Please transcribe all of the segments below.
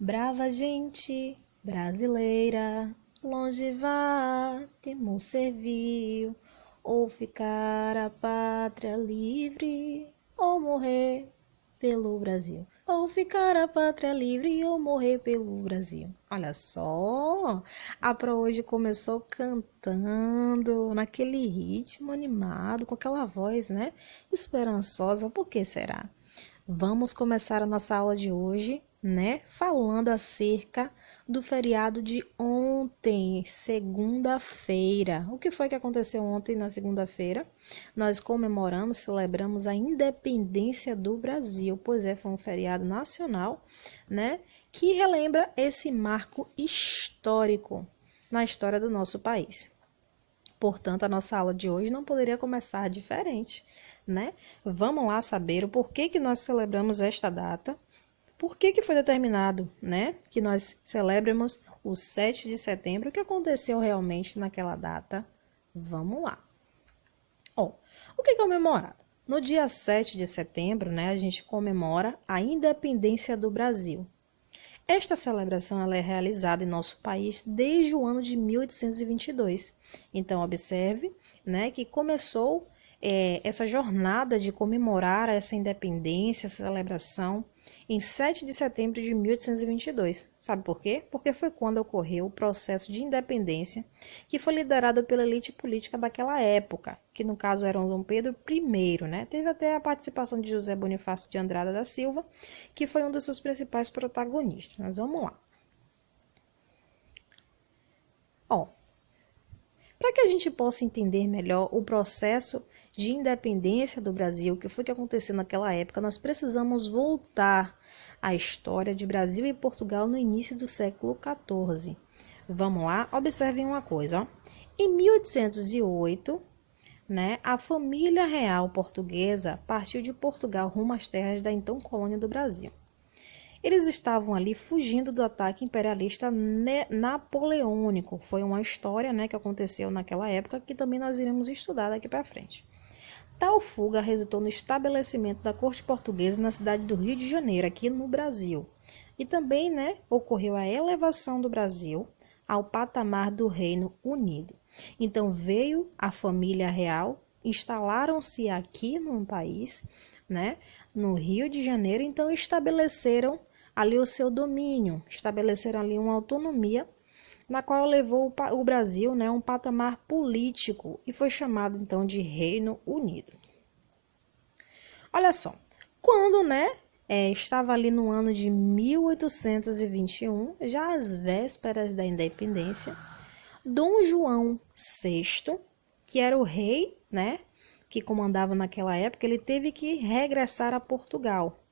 Brava gente brasileira, longe vá, temor servil, ou ficar a pátria livre, ou morrer pelo Brasil. Ou ficar a pátria livre ou morrer pelo Brasil. Olha só, a Pro hoje começou cantando naquele ritmo animado, com aquela voz, né? Esperançosa. Por que será? Vamos começar a nossa aula de hoje, né? Falando acerca do feriado de ontem, segunda-feira. O que foi que aconteceu ontem na segunda-feira? Nós comemoramos, celebramos a independência do Brasil, pois foi um feriado nacional, né? Que relembra esse marco histórico na história do nosso país. Portanto, a nossa aula de hoje não poderia começar diferente, né? Vamos lá saber o porquê que nós celebramos esta data, por que foi determinado, né, que nós celebremos o 7 de setembro, o que aconteceu realmente naquela data. Vamos lá. O que é comemorado? No dia 7 de setembro, né, a gente comemora a independência do Brasil. Esta celebração ela é realizada em nosso país desde o ano de 1822. Então, observe, né, que começou essa jornada de comemorar essa independência, essa celebração, em 7 de setembro de 1822. Sabe por quê? Porque foi quando ocorreu o processo de independência, que foi liderado pela elite política daquela época, que no caso era o Dom Pedro I, né? Teve até a participação de José Bonifácio de Andrada da Silva, que foi um dos seus principais protagonistas. Mas vamos lá. Para que a gente possa entender melhor o processo de independência do Brasil, o que foi que aconteceu naquela época, nós precisamos voltar à história de Brasil e Portugal no início do século XIV. Vamos lá, observem uma coisa. Em 1808, né, a família real portuguesa partiu de Portugal rumo às terras da então colônia do Brasil. Eles estavam ali fugindo do ataque imperialista napoleônico. Foi uma história, né, que aconteceu naquela época que também nós iremos estudar daqui para frente. Tal fuga resultou no estabelecimento da corte portuguesa na cidade do Rio de Janeiro, aqui no Brasil. E também, né, ocorreu a elevação do Brasil ao patamar do Reino Unido. Então veio a família real, instalaram-se aqui no país, né, no Rio de Janeiro, então estabeleceram ali o seu domínio, estabeleceram ali uma autonomia, na qual levou o Brasil, né, a um patamar político e foi chamado então de Reino Unido. Olha só, quando, né, estava ali no ano de 1821, já às vésperas da independência, Dom João VI, que era o rei, né, que comandava naquela época, ele teve que regressar a Portugal.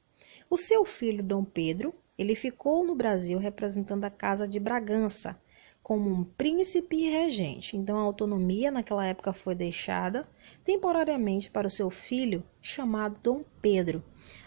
O seu filho Dom Pedro, ele ficou no Brasil representando a Casa de Bragança como um príncipe e regente. Então a autonomia naquela época foi deixada temporariamente para o seu filho chamado Dom Pedro,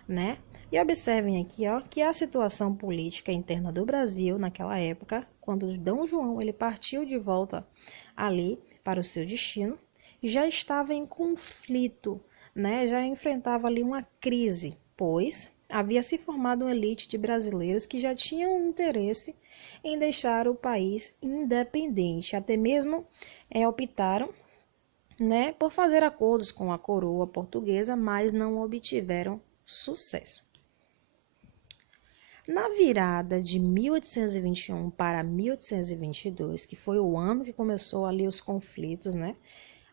né? E observem aqui, ó, que a situação política interna do Brasil naquela época, quando Dom João ele partiu de volta ali para o seu destino, já estava em conflito, né? Já enfrentava ali uma crise, pois havia se formado uma elite de brasileiros que já tinham interesse em deixar o país independente. Até mesmo optaram, né, por fazer acordos com a coroa portuguesa, mas não obtiveram sucesso. Na virada de 1821 para 1822, que foi o ano que começou ali os conflitos, né,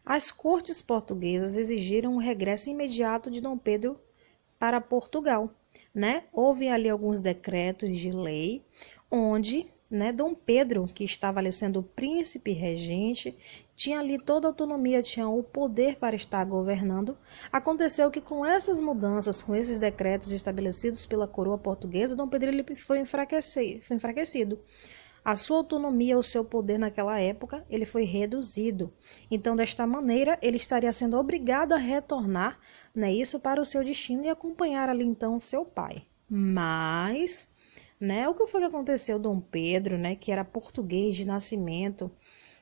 as cortes portuguesas exigiram o regresso imediato de Dom Pedro para Portugal, né? Houve ali alguns decretos de lei onde, né, Dom Pedro, que estava ali sendo príncipe regente, tinha ali toda a autonomia, tinha o poder para estar governando. Aconteceu que com essas mudanças, com esses decretos estabelecidos pela coroa portuguesa, Dom Pedro ele foi enfraquecido. A sua autonomia, o seu poder naquela época, ele foi reduzido. Então, desta maneira, ele estaria sendo obrigado a retornar, né, isso para o seu destino e acompanhar ali então seu pai. Mas, né, o que foi que aconteceu? Dom Pedro, né, que era português de nascimento,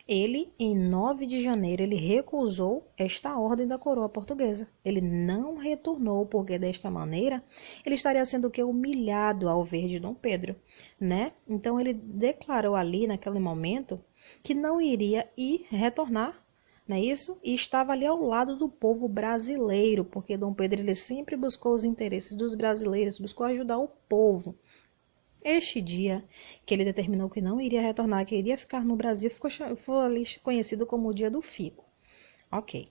Ele, em 9 de janeiro, ele recusou esta ordem da coroa portuguesa. Ele não retornou, porque desta maneira ele estaria sendo o quê? Humilhado ao ver de Dom Pedro, né? Então ele declarou ali, naquele momento, que não iria ir retornar, não é isso? E estava ali ao lado do povo brasileiro, porque Dom Pedro ele sempre buscou os interesses dos brasileiros, buscou ajudar o povo. Este dia que ele determinou que não iria retornar, que iria ficar no Brasil, foi ali conhecido como o Dia do Fico. Ok.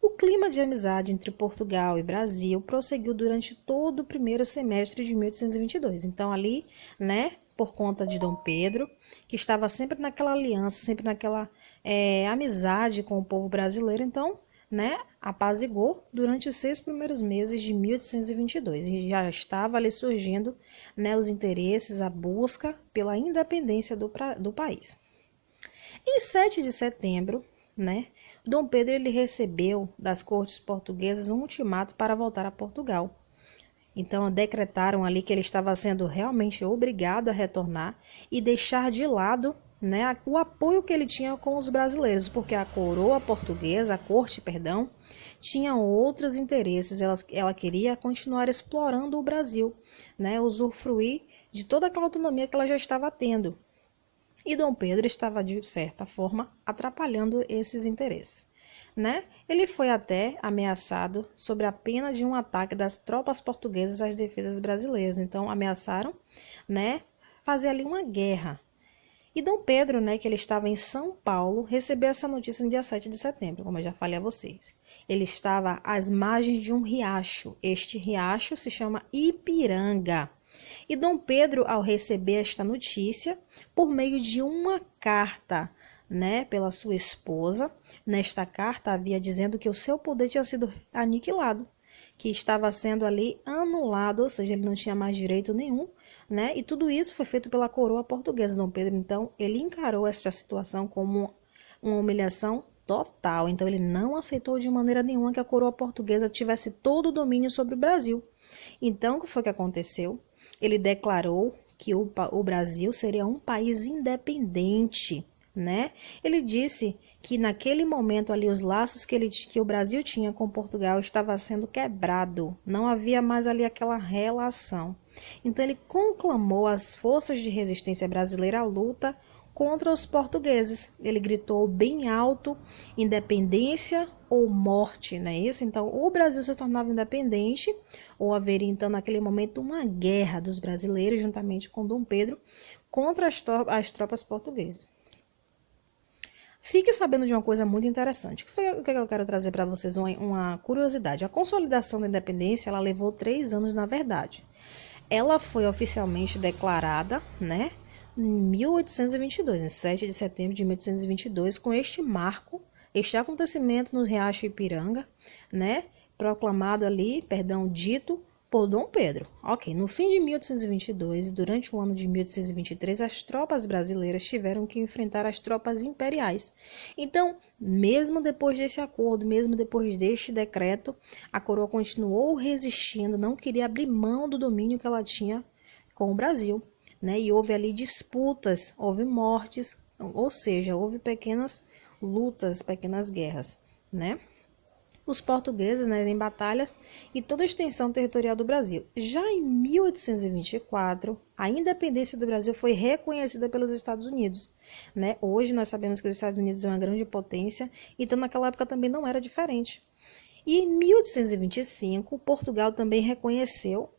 O clima de amizade entre Portugal e Brasil prosseguiu durante todo o primeiro semestre de 1822. Então, ali, né, por conta de Dom Pedro, que estava sempre naquela aliança, sempre naquela amizade com o povo brasileiro, então, né, apazigou durante os 6 primeiros meses de 1822 e já estava ali surgindo, né, os interesses, a busca pela independência do país. Em 7 de setembro, né, Dom Pedro ele recebeu das cortes portuguesas um ultimato para voltar a Portugal. Então, decretaram ali que ele estava sendo realmente obrigado a retornar e deixar de lado, né, o apoio que ele tinha com os brasileiros, porque a coroa portuguesa, a corte, perdão, tinha outros interesses. Ela queria continuar explorando o Brasil, né, usufruir de toda aquela autonomia que ela já estava tendo. E Dom Pedro estava, de certa forma, atrapalhando esses interesses, né? Ele foi até ameaçado sob a pena de um ataque das tropas portuguesas às defesas brasileiras. Então, ameaçaram, né, fazer ali uma guerra. E Dom Pedro, né, que ele estava em São Paulo, recebeu essa notícia no dia 7 de setembro, como eu já falei a vocês. Ele estava às margens de um riacho. Este riacho se chama Ipiranga. E Dom Pedro, ao receber esta notícia, por meio de uma carta, né, pela sua esposa, nesta carta havia dizendo que o seu poder tinha sido aniquilado, que estava sendo ali anulado, ou seja, ele não tinha mais direito nenhum, né? E tudo isso foi feito pela coroa portuguesa. Dom Pedro, então, ele encarou esta situação como uma humilhação total. Então, ele não aceitou de maneira nenhuma que a coroa portuguesa tivesse todo o domínio sobre o Brasil. Então, o que foi que aconteceu? Ele declarou que o Brasil seria um país independente, né? Ele disse que naquele momento ali os laços que o Brasil tinha com Portugal estava sendo quebrado, não havia mais ali aquela relação. Então ele conclamou as forças de resistência brasileira à luta contra os portugueses. Ele gritou bem alto: independência ou morte, não é isso? Então, ou o Brasil se tornava independente, ou haveria então naquele momento uma guerra dos brasileiros juntamente com Dom Pedro contra as tropas portuguesas. Fique sabendo de uma coisa muito interessante, o que eu quero trazer para vocês, uma curiosidade. A consolidação da independência, ela levou 3 anos, na verdade. Ela foi oficialmente declarada, né, em 1822, em 7 de setembro de 1822, com este marco, este acontecimento no Riacho Ipiranga, né, proclamado ali, dito por Dom Pedro. Ok, no fim de 1822 e durante o ano de 1823, as tropas brasileiras tiveram que enfrentar as tropas imperiais. Então, mesmo depois desse acordo, mesmo depois deste decreto, a coroa continuou resistindo, não queria abrir mão do domínio que ela tinha com o Brasil, né? E houve ali disputas, houve mortes, ou seja, houve pequenas lutas, pequenas guerras, né? Os portugueses, né, em batalhas e toda a extensão territorial do Brasil. Já em 1824, a independência do Brasil foi reconhecida pelos Estados Unidos, né? Hoje nós sabemos que os Estados Unidos são uma grande potência, então naquela época também não era diferente. E em 1825, Portugal também reconheceu,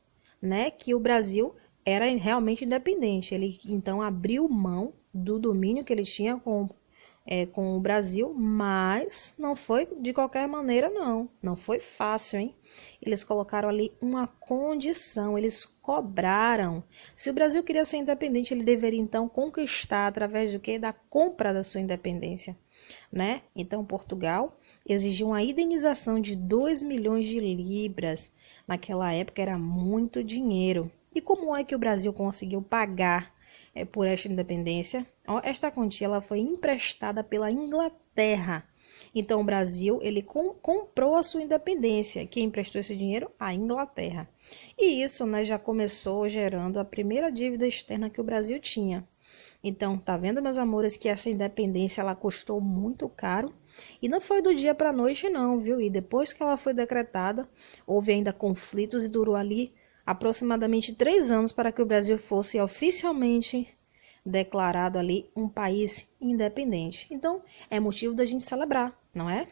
né, que o Brasil era realmente independente. Ele então abriu mão do domínio que ele tinha com o Brasil, mas não foi de qualquer maneira, não foi fácil, hein? Eles colocaram ali uma condição, eles cobraram. Se o Brasil queria ser independente, ele deveria então conquistar através do quê? Da compra da sua independência, né? Então Portugal exigiu uma indenização de 2 milhões de libras. Naquela época era muito dinheiro. E como é que o Brasil conseguiu pagar por esta independência? Esta quantia ela foi emprestada pela Inglaterra. Então o Brasil ele comprou a sua independência. Quem emprestou esse dinheiro? A Inglaterra. E isso, né, já começou gerando a primeira dívida externa que o Brasil tinha. Então, tá vendo, meus amores, que essa independência ela custou muito caro e não foi do dia para a noite não, viu? E depois que ela foi decretada, houve ainda conflitos e durou ali aproximadamente 3 anos para que o Brasil fosse oficialmente declarado ali um país independente. Então, é motivo da gente celebrar, não é?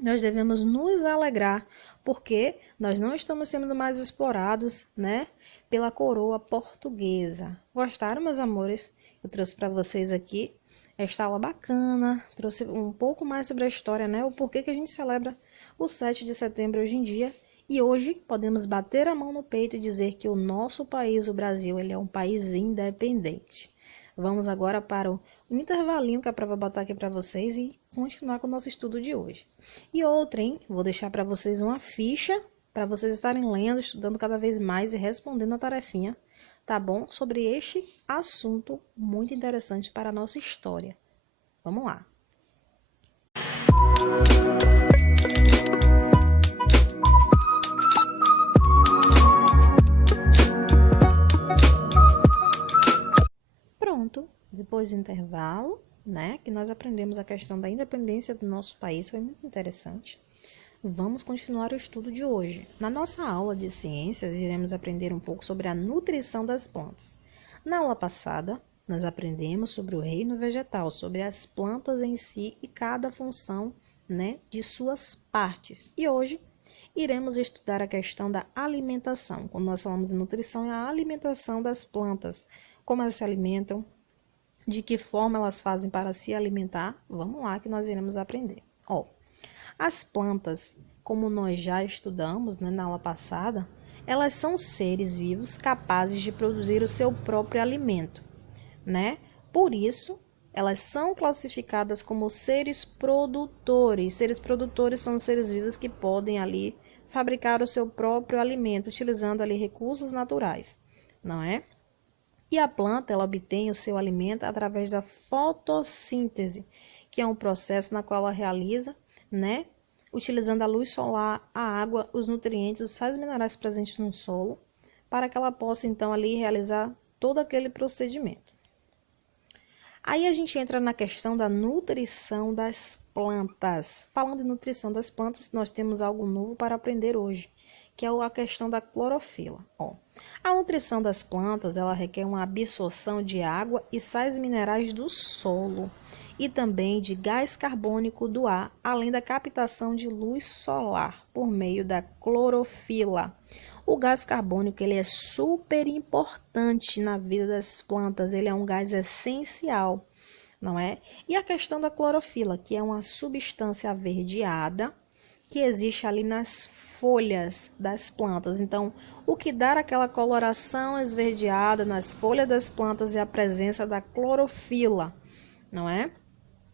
Nós devemos nos alegrar, porque nós não estamos sendo mais explorados, né, pela coroa portuguesa. Gostaram, meus amores? Eu trouxe para vocês aqui esta aula bacana, trouxe um pouco mais sobre a história, né, o porquê que a gente celebra o 7 de setembro hoje em dia. E hoje podemos bater a mão no peito e dizer que o nosso país, o Brasil, ele é um país independente. Vamos agora para o intervalinho que a prova botar aqui para vocês e continuar com o nosso estudo de hoje. E outra, hein? Vou deixar para vocês uma ficha para vocês estarem lendo, estudando cada vez mais e respondendo a tarefinha, tá bom? Sobre este assunto muito interessante para a nossa história. Vamos lá. Pronto, depois do intervalo, né, que nós aprendemos a questão da independência do nosso país, foi muito interessante. Vamos continuar o estudo de hoje. Na nossa aula de ciências, iremos aprender um pouco sobre a nutrição das plantas. Na aula passada, nós aprendemos sobre o reino vegetal, sobre as plantas em si e cada função, né, de suas partes. E hoje iremos estudar a questão da alimentação. Quando nós falamos em nutrição, é a alimentação das plantas. Como elas se alimentam, de que forma elas fazem para se alimentar. Vamos lá que nós iremos aprender. As plantas, como nós já estudamos, né, na aula passada, elas são seres vivos capazes de produzir o seu próprio alimento, né? Por isso, elas são classificadas como seres produtores. Seres produtores são seres vivos que podem ali fabricar o seu próprio alimento, utilizando ali recursos naturais, não é? E a planta, ela obtém o seu alimento através da fotossíntese, que é um processo na qual ela realiza, né, utilizando a luz solar, a água, os nutrientes, os sais minerais presentes no solo, para que ela possa, então, ali realizar todo aquele procedimento. Aí a gente entra na questão da nutrição das plantas. Falando em nutrição das plantas, nós temos algo novo para aprender hoje, que é a questão da clorofila. A nutrição das plantas, ela requer uma absorção de água e sais minerais do solo e também de gás carbônico do ar, além da captação de luz solar por meio da clorofila. O gás carbônico ele é super importante na vida das plantas, ele é um gás essencial, não é? E a questão da clorofila, que é uma substância averdeada que existe ali nas folhas das plantas. Então, o que dá aquela coloração esverdeada nas folhas das plantas é a presença da clorofila, não é?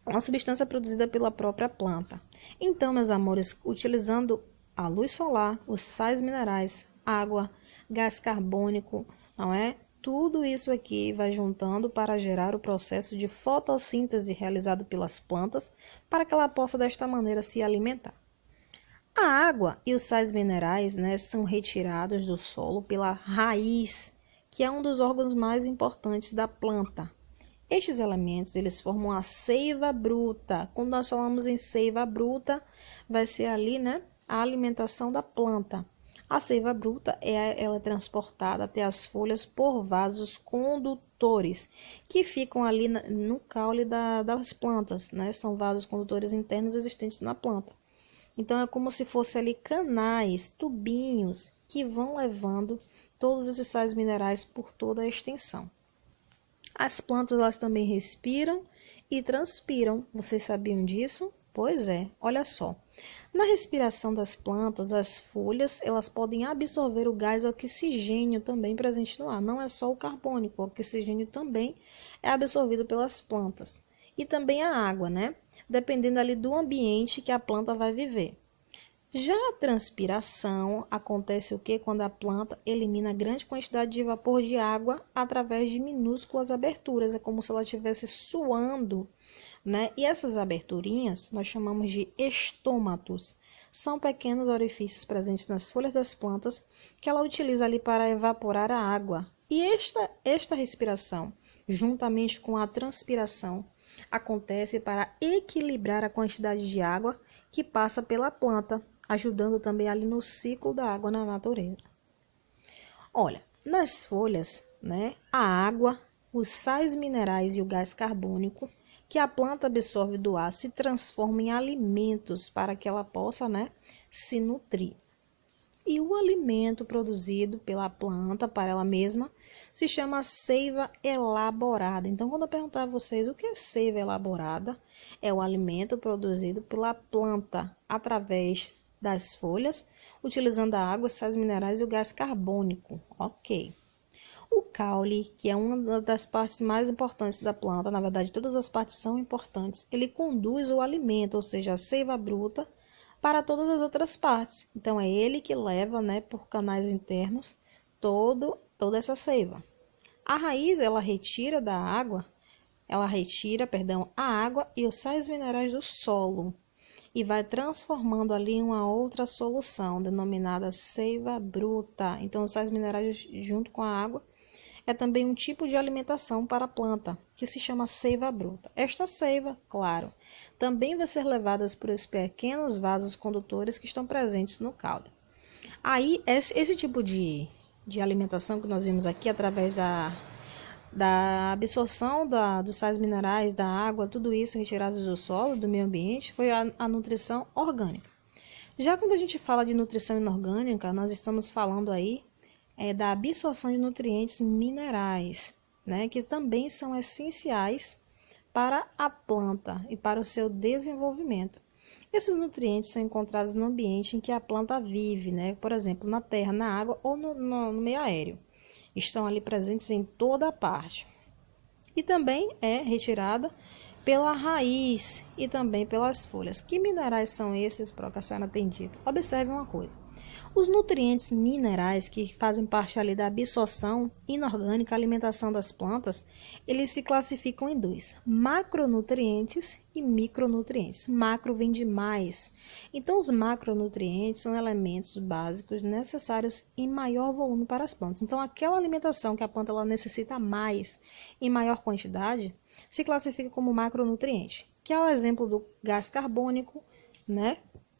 Uma substância produzida pela própria planta. Então, meus amores, utilizando a luz solar, os sais minerais, água, gás carbônico, não é? Tudo isso aqui vai juntando para gerar o processo de fotossíntese realizado pelas plantas para que ela possa desta maneira se alimentar. A água e os sais minerais, né, são retirados do solo pela raiz, que é um dos órgãos mais importantes da planta. Estes elementos, eles formam a seiva bruta. Quando nós falamos em seiva bruta, vai ser ali, né, a alimentação da planta. A seiva bruta ela é transportada até as folhas por vasos condutores, que ficam ali no caule das plantas, né? São vasos condutores internos existentes na planta. Então, é como se fosse ali canais, tubinhos, que vão levando todos esses sais minerais por toda a extensão. As plantas, elas também respiram e transpiram. Vocês sabiam disso? Pois é, olha só. Na respiração das plantas, as folhas, elas podem absorver o gás oxigênio também presente no ar. Não é só o carbônico, o oxigênio também é absorvido pelas plantas. E também a água, né? Dependendo ali do ambiente que a planta vai viver. Já a transpiração acontece o que? Quando a planta elimina grande quantidade de vapor de água através de minúsculas aberturas. É como se ela estivesse suando, né? E essas aberturinhas nós chamamos de estômatos. São pequenos orifícios presentes nas folhas das plantas que ela utiliza ali para evaporar a água E esta respiração, juntamente com a transpiração, acontece para equilibrar a quantidade de água que passa pela planta, ajudando também ali no ciclo da água na natureza. Olha, nas folhas, né, a água, os sais minerais e o gás carbônico que a planta absorve do ar se transformam em alimentos para que ela possa, né, se nutrir. E o alimento produzido pela planta para ela mesma se chama seiva elaborada. Então, quando eu perguntar a vocês o que é seiva elaborada, é o alimento produzido pela planta através das folhas, utilizando a água, os sais minerais e o gás carbônico. Ok. O caule, que é uma das partes mais importantes da planta, na verdade todas as partes são importantes, ele conduz o alimento, ou seja, a seiva bruta, para todas as outras partes. Então é ele que leva, né, por canais internos toda essa seiva. A raiz, ela retira a água e os sais minerais do solo e vai transformando ali em uma outra solução, denominada seiva bruta. Então os sais minerais junto com a água é também um tipo de alimentação para a planta, que se chama seiva bruta. Esta seiva, claro, também vai ser levada por esses pequenos vasos condutores que estão presentes no caule. Aí, esse tipo de alimentação que nós vimos aqui, através da absorção dos sais minerais, da água, tudo isso retirados do solo, do meio ambiente, foi a nutrição orgânica. Já quando a gente fala de nutrição inorgânica, nós estamos falando aí da absorção de nutrientes minerais, né, que também são essenciais para a planta e para o seu desenvolvimento. Esses nutrientes são encontrados no ambiente em que a planta vive, né, por exemplo, na terra, na água ou no meio aéreo. Estão ali presentes em toda a parte. E também é retirada pela raiz e também pelas folhas. Que minerais são esses, para que a senhora tem dito? Observe uma coisa. Os nutrientes minerais que fazem parte ali da absorção inorgânica, alimentação das plantas, eles se classificam em dois, macronutrientes e micronutrientes. Macro vem de mais. Então, os macronutrientes são elementos básicos necessários em maior volume para as plantas. Então, aquela alimentação que a planta ela necessita mais, em maior quantidade, se classifica como macronutriente, que é o exemplo do gás carbônico, né?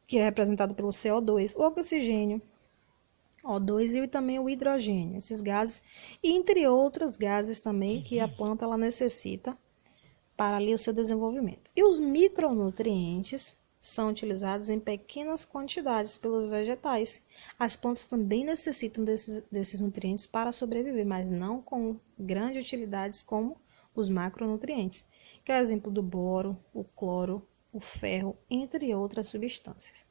Que é representado pelo CO2, o oxigênio, O2 e também o hidrogênio, esses gases, e entre outros gases também que a planta ela necessita para ali o seu desenvolvimento. E os micronutrientes são utilizados em pequenas quantidades pelos vegetais. As plantas também necessitam desses nutrientes para sobreviver, mas não com grandes utilidades como os macronutrientes, que é o exemplo do boro, o cloro, o ferro, entre outras substâncias.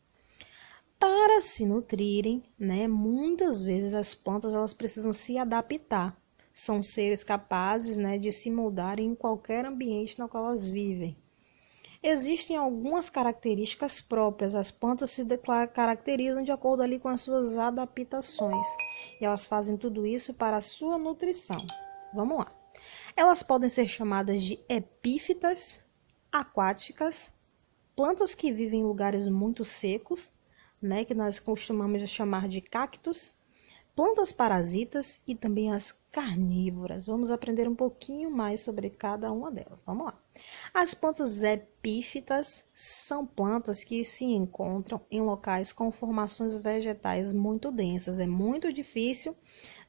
Para se nutrirem, né, muitas vezes as plantas elas precisam se adaptar. São seres capazes, né, de se moldarem em qualquer ambiente no qual elas vivem. Existem algumas características próprias. As plantas se caracterizam de acordo ali com as suas adaptações. E elas fazem tudo isso para a sua nutrição. Vamos lá. Elas podem ser chamadas de epífitas, aquáticas, plantas que vivem em lugares muito secos, né, que nós costumamos chamar de cactos, plantas parasitas e também as carnívoras. Vamos aprender um pouquinho mais sobre cada uma delas. Vamos lá. As plantas epífitas são plantas que se encontram em locais com formações vegetais muito densas. É muito difícil,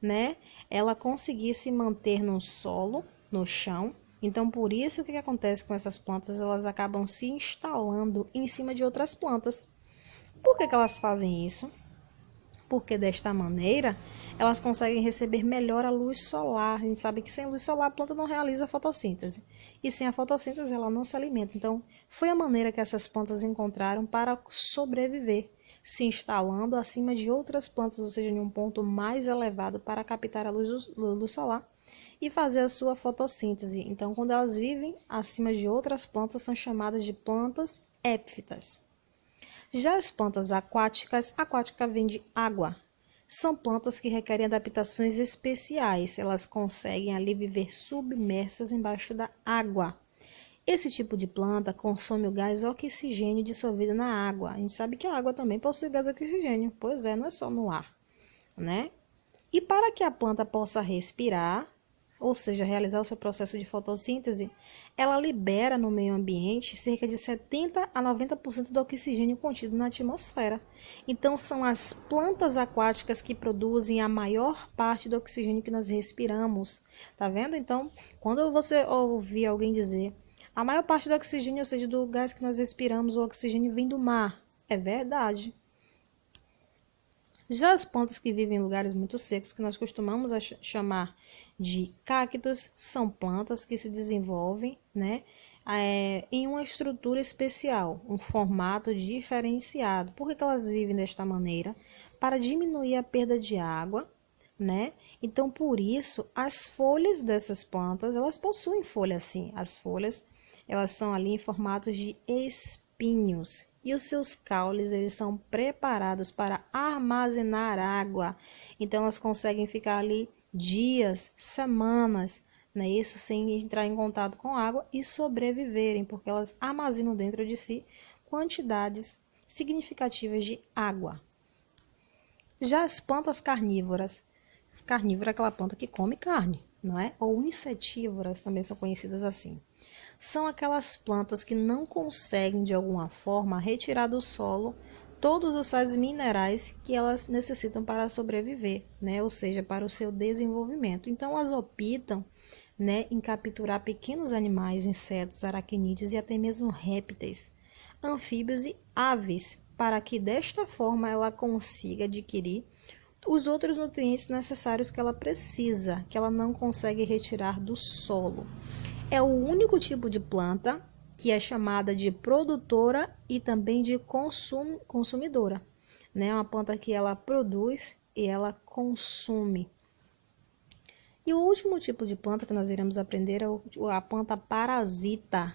né, ela conseguir se manter no solo, no chão. Então, por isso, o que acontece com essas plantas? Elas acabam se instalando em cima de outras plantas. Por que elas fazem isso? Porque desta maneira, elas conseguem receber melhor a luz solar. A gente sabe que sem luz solar a planta não realiza a fotossíntese. E sem a fotossíntese ela não se alimenta. Então, foi a maneira que essas plantas encontraram para sobreviver, se instalando acima de outras plantas, ou seja, em um ponto mais elevado para captar a luz solar e fazer a sua fotossíntese. Então, quando elas vivem acima de outras plantas, são chamadas de plantas épfitas. Já as plantas aquáticas, aquática vem de água. São plantas que requerem adaptações especiais. Elas conseguem ali viver submersas embaixo da água. Esse tipo de planta consome o gás oxigênio dissolvido na água. A gente sabe que a água também possui gás oxigênio. Pois é, não é só no ar, né? E para que a planta possa respirar, ou seja, realizar o seu processo de fotossíntese, ela libera no meio ambiente cerca de 70 a 90% do oxigênio contido na atmosfera. Então, são as plantas aquáticas que produzem a maior parte do oxigênio que nós respiramos. Tá vendo? Então, quando você ouvir alguém dizer a maior parte do oxigênio, ou seja, do gás que nós respiramos, o oxigênio vem do mar. É verdade. Já as plantas que vivem em lugares muito secos, que nós costumamos chamar de cactos, são plantas que se desenvolvem, né, em uma estrutura especial, um formato diferenciado. Por que elas vivem desta maneira? Para diminuir a perda de água, né? Então, por isso, as folhas dessas plantas, elas possuem folhas sim. As folhas, elas são ali em formato de espinhos. E os seus caules, eles são preparados para armazenar água. Então, elas conseguem ficar ali dias, semanas, né? Isso sem entrar em contato com água e sobreviverem, porque elas armazenam dentro de si quantidades significativas de água. Já as plantas carnívoras, carnívora é aquela planta que come carne, não é? Ou insetívoras também são conhecidas assim. São aquelas plantas que não conseguem, de alguma forma, retirar do solo todos os sais minerais que elas necessitam para sobreviver, né? Ou seja, para o seu desenvolvimento. Então, elas optam, né, em capturar pequenos animais, insetos, aracnídeos e até mesmo répteis, anfíbios e aves, para que desta forma ela consiga adquirir os outros nutrientes necessários que ela precisa, que ela não consegue retirar do solo. É o único tipo de planta que é chamada de produtora e também de consumidora, né? É uma planta que ela produz e ela consome. E o último tipo de planta que nós iremos aprender é a planta parasita.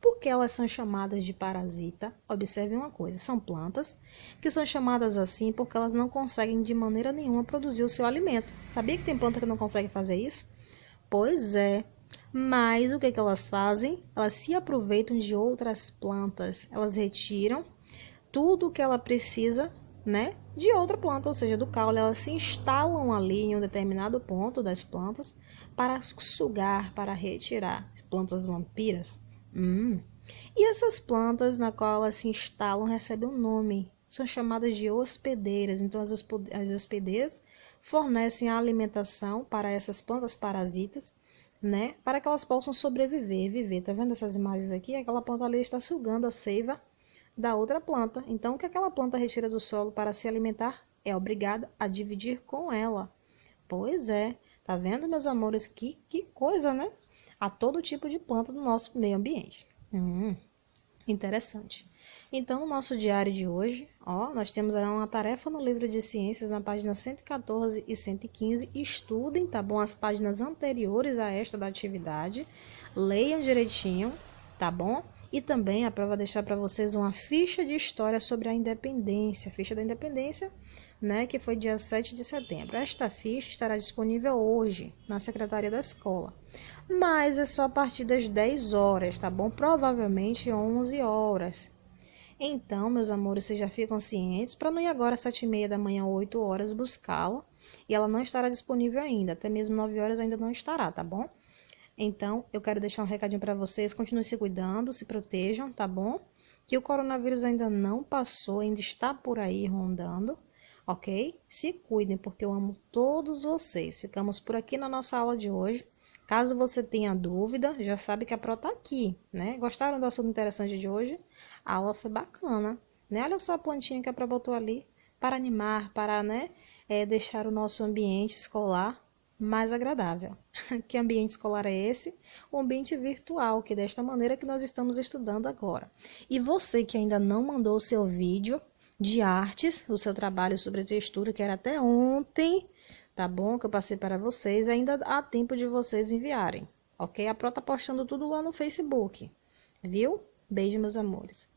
Por que elas são chamadas de parasita? Observe uma coisa, são plantas que são chamadas assim porque elas não conseguem de maneira nenhuma produzir o seu alimento. Sabia que tem planta que não consegue fazer isso? Pois é. Mas o que elas fazem? Elas se aproveitam de outras plantas. Elas retiram tudo o que ela precisa, né, de outra planta, ou seja, do caule. Elas se instalam ali em um determinado ponto das plantas para sugar, para retirar. Plantas vampiras. E essas plantas na qual elas se instalam recebem um nome. São chamadas de hospedeiras. Então, as hospedeiras fornecem a alimentação para essas plantas parasitas, né, para que elas possam sobreviver, viver. Tá vendo essas imagens aqui? Aquela planta ali está sugando a seiva da outra planta. Então, o que aquela planta retira do solo para se alimentar é obrigada a dividir com ela. Pois é, tá vendo, meus amores? Que coisa, né? Há todo tipo de planta no nosso meio ambiente. Interessante. Então, no nosso diário de hoje, nós temos uma tarefa no livro de ciências, na página 114 e 115. Estudem, tá bom? As páginas anteriores a esta da atividade. Leiam direitinho, tá bom? E também a prova deixar para vocês uma ficha de história sobre a independência. A ficha da independência, né, que foi dia 7 de setembro. Esta ficha estará disponível hoje na secretaria da escola. Mas é só a partir das 10 horas, tá bom? Provavelmente 11 horas. Então, meus amores, vocês já ficam cientes para não ir agora às 7h30 da manhã, 8 horas, buscá-la. E ela não estará disponível ainda, até mesmo 9 horas ainda não estará, tá bom? Então, eu quero deixar um recadinho para vocês. Continuem se cuidando, se protejam, tá bom? Que o coronavírus ainda não passou, ainda está por aí rondando, ok? Se cuidem, porque eu amo todos vocês. Ficamos por aqui na nossa aula de hoje. Caso você tenha dúvida, já sabe que a Pro tá aqui, né? Gostaram do assunto interessante de hoje? A aula foi bacana, né? Olha só a plantinha que a Pro botou ali para animar, para, né, deixar o nosso ambiente escolar mais agradável. Que ambiente escolar é esse? O ambiente virtual, que é desta maneira que nós estamos estudando agora. E você que ainda não mandou o seu vídeo de artes, o seu trabalho sobre textura, que era até ontem, tá bom? Que eu passei para vocês, ainda há tempo de vocês enviarem, ok? A Pro tá postando tudo lá no Facebook, viu? Beijo, meus amores.